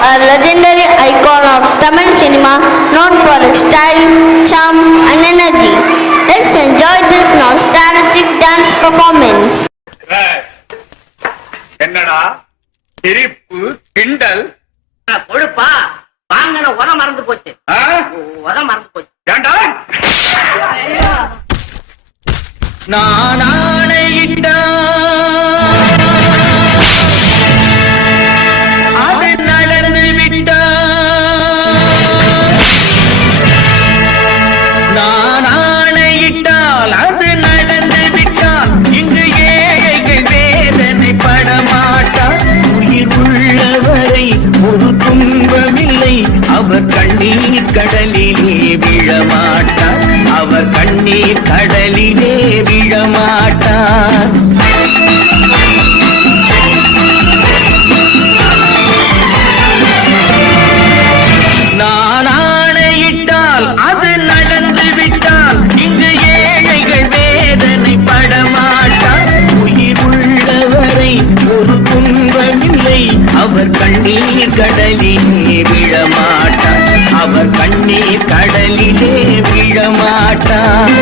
a legendary icon of Tamil cinema known for his style, charm and energy. Let's enjoy this nostalgic dance performance. என்னடா சிரிப்பு கிண்டல் கொழுப்பா வாங்கின உர மறந்து போச்சு உர மறந்து போச்சு ஏண்டா நான் ஆணையிட்டா அது நடந்து விட்டா நான் ஆணையிட்டால் அது நடந்து விட்டால் இங்கு ஏழைகள் வேதனை படமாட்டார் உயிர் உள்ளவரை ஒரு துன்பமில்லை அவர் கண்ணீர் கடலிலே விழமாட்டார் அவர் கண்ணீர் கடலிலே விழமாட்டார் நான் ஆணையிட்டால் அது நடந்து விட்டால் இங்கு ஏழைகள் வேதனை படமாட்டார் உயிர் உள்ளவரை ஒரு துன்பமில்லை அவர் கண்ணீர் கடலிலே விழமாட்டார் அவர் கண்ணீர் கடலிலே விழமாட்டார்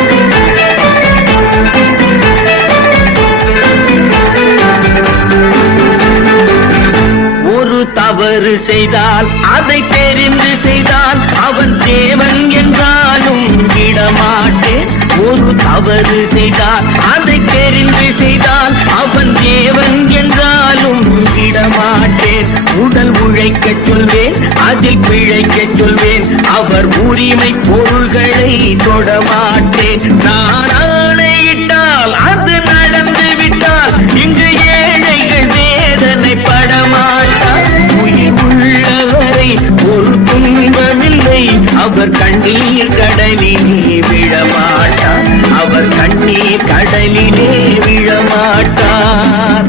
ஒரு தவறு செய்தால் அதை தெரிந்து செய்தால் அவன் தேவன் என்றாலும் விடமாட்டேன் ஒரு தவறு செய்தால் அதை தெரிந்து செய்தால் அவன் தேவன் என்றாலும் விடமாட்டேன் உடல் உழைக்கச் சொல்வேன் அதில் பிழைக்கச் சொல்வேன் அவர் உரிமை பொருள்களை தொடமாட்டேன் நான் ஆணையிட்டால் அது நடந்து விட்டால் இங்கு ஏழைகள் வேதனை படமாட்டார் உயிர் உள்ளவரை ஒரு துன்பமில்லை அவர் கண்ணீர் கடலிலே விழமாட்டார் அவர் கண்ணீர் கடலிலே விழமாட்டார்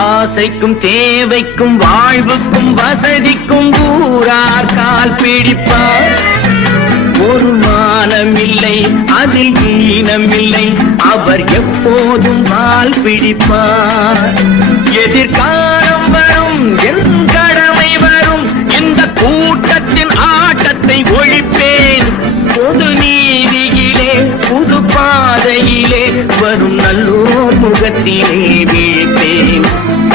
ஆசைக்கும் தேவைக்கும் வாழ்வுக்கும் வசதிக்கும் ஊரார் கால் பிடிப்பார் ஒரு மானமில்லை அதில் ஈனமில்லை அவர் எப்போதும் வால் பிடிப்பார் எதிர்காலம் வரும் என் கடமை வரும் இந்த கூட்டத்தின் ஆட்டத்தை ஒழிப்பேன் பொது நீதியிலே புது பாதையிலே வரும் நல்லோர் முகத்திலே விழிப்பேன்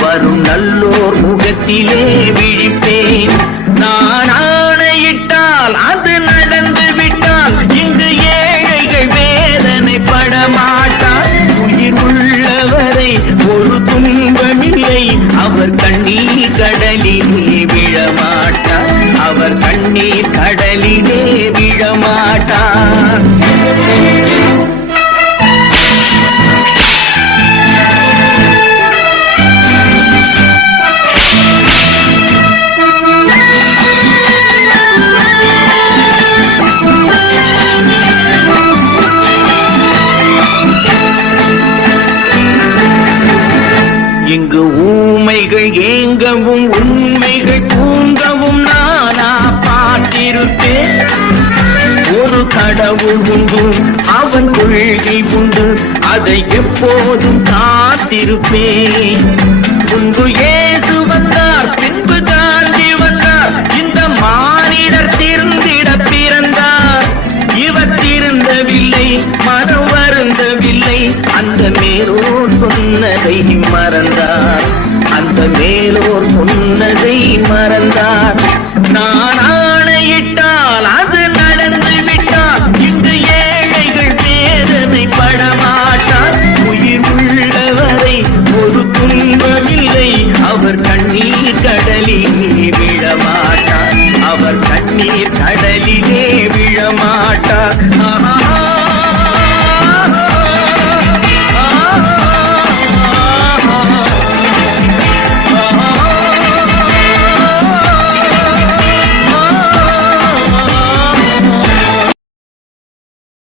வரும் நல்லோர் முகத்திலே விழிப்பேன் நான் ஆணையிட்டால் அது நடந்து விட்டால் இங்கு ஏழைகள் வேதனை படமாட்டார் உயிர் உள்ளவரை ஒரு துன்பமில்லை அவர் கண்ணீர் கடலிலே விழமாட்டார் அவர் கண்ணீர் கடலிலே விழமாட்டார் இங்கு ஊமைகள் ஏங்கவும் உண்மைகள் தூங்கவும் நானா பார்த்திருப்பேன் ஒரு கடவுள் உண்டு அவன் கொள்கை உண்டு அதை எப்போதும் காத்திருப்பேன் முன்பு ஏசு வந்தார் பின்பு காந்தி வந்தார் இந்த மானிடர் திருந்திட பிறந்தார் இவர் திருந்தவில்லை மனம் வருந்தவில்லை அந்த மேலோர் சொன்னதை மறந்தார் அந்த மேலோர் சொன்னதை மறந்தார் நான் ஆணையிட்டால் அது நடந்து விட்டால் இந்த ஏழைகள் வேதனை படமாட்டார் உயிர் உள்ளவரை ஒரு துன்பமில்லை அவர் கண்ணீர் கடலிலே விழமாட்டார் அவர் கண்ணீர் கடலிலே விழமாட்டார்